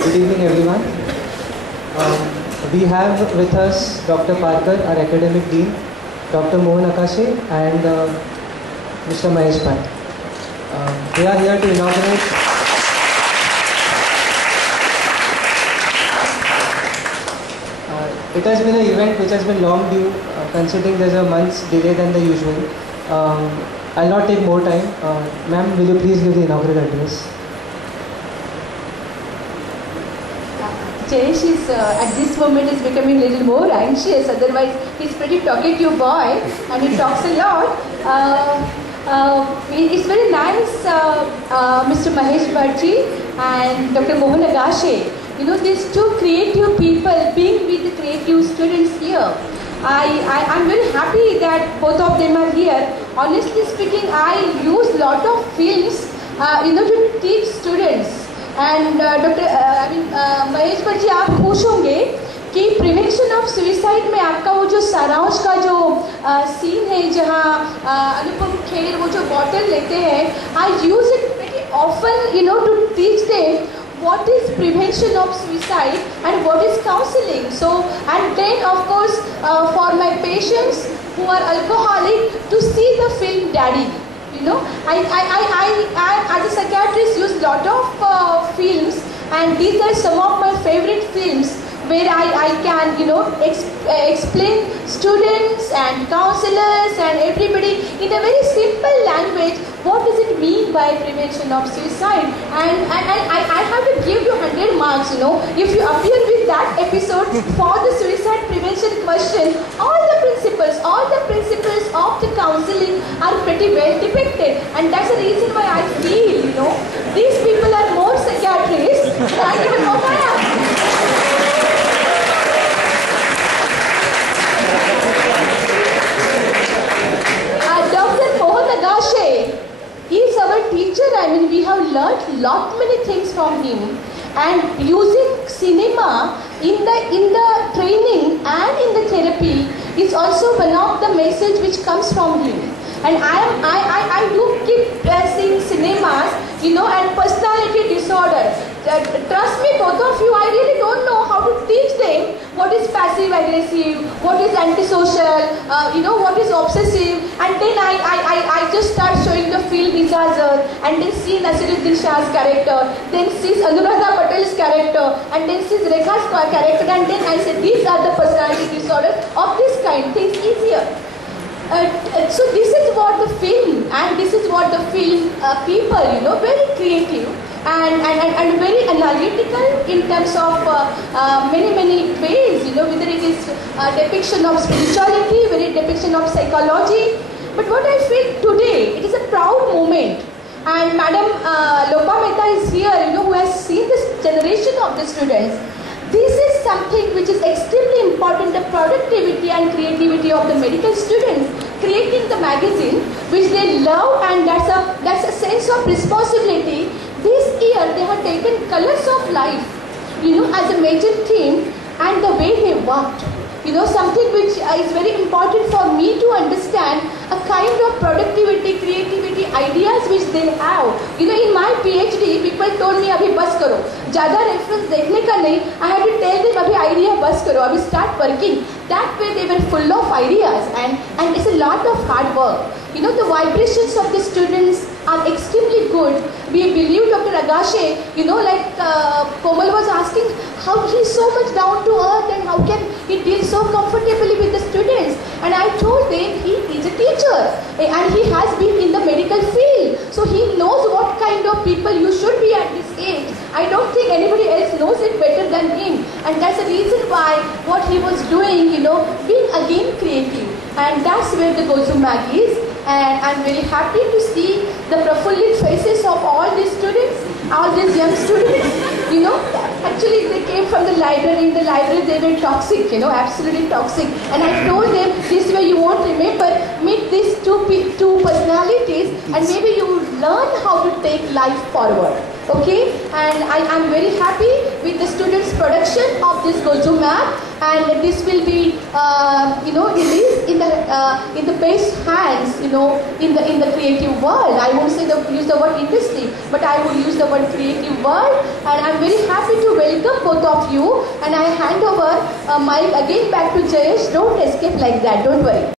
Good evening, everyone. We have with us Dr. Parker, our academic dean, Dr. Mohan Akashe, and Mr. Mahesh Pai. They are here to inaugurate. It has been an event which has been long due, considering there's a month's delay than the usual. I'll not take more time. Ma'am, will you please give the inaugural address? Jayesh is at this moment is becoming a little more anxious. Otherwise, he's pretty talkative boy and he talks a lot. It's very nice, Mr. Mahesh Bhaji and Dr. Mohan Akashe. You know, these two creative people being with the creative students here. I'm very happy that both of them are here. Honestly speaking, I use lot of films, to teach students. And Mahesh भाई जी आप खुश होंगे कि prevention of suicide में आपका वो जो सारांश का जो सीन है जहाँ अनुपम खेर वो जो बॉटल लेते हैं I use it very often to teach them what is prevention of suicide and what is counseling. So, and then of course for my patients who are alcoholic to see the film Daddy. I as a psychiatrist use lot of films, and these are some of my favorite films where I can explain students and counselors and everybody in a very simple language what does it mean by prevention of suicide, and I have to give you 100 marks. If you appear with that episode for the suicide prevention question, all the principles of the counseling are pretty well depicted, and that's the reason why I feel these people are more psychiatrists than even what I am. Dr. Mohan Akashe is our teacher. I mean, we have learnt many things from him, and using cinema in the training and in the therapy is also one of the message which comes from him. And I do keep seeing cinemas, and personality disorder. Trust me, both of you, I really don't know how to teach them what is passive aggressive, what is antisocial, what is obsessive, and then I just start showing the film disaster, and then see Nasiruddin Shah's character, then see Anuradha Patel's character, and then see Rekha's character, and then I say these are the personality disorders of this kind, things easier. So this is what the film, and this is what the film people, very creative and very analytical in terms of many ways, whether it is depiction of spirituality, very depiction of psychology. But what I feel today, it is a proud moment. And Madam Lopa Mehta is here, who has seen this generation of the students. This is something which is extremely important, the productivity and creativity of the medical students, creating the magazine which they love, and that's a sense of responsibility. This year they have taken colors of life, as a major theme, and the way they worked. Something which is very important for me to understand, a kind of productivity, creativity, ideas which they have. In my PhD, people told me, "Abhi bas karo, ज़्यादा reference देखने का नहीं." I had to tell them, "Abhi idea bas karo, abhi start working." That way they were full of ideas, and it's a lot of hard work. The vibrations of the students are extremely good. We believe Dr. Akashe, like Komal was asking, how he's so much down to earth and how can he deal so comfortably with the students. And I told them he is a teacher and he has been in the medical field. So he knows what kind of people you should be at this age. I don't think anybody else knows it better than him. And that's the reason why what he was doing, being again creative. And that's where the Gozu Mag is. And I'm very happy to see the profulent faces of all these students, all these young students. Actually they came from the library. In the library they were toxic, absolutely toxic. And I told them, this way you won't remember, meet these two personalities, and maybe you learn how to take life forward. Okay, and I am very happy with the students' production of this Gozu Mag, and this will be, released in the best hands, in the creative world. I won't say use the word industry, but I will use the word creative world, and I'm very happy to welcome welcome both of you, and I hand over mic again back to Jayesh. Don't escape like that. Don't worry.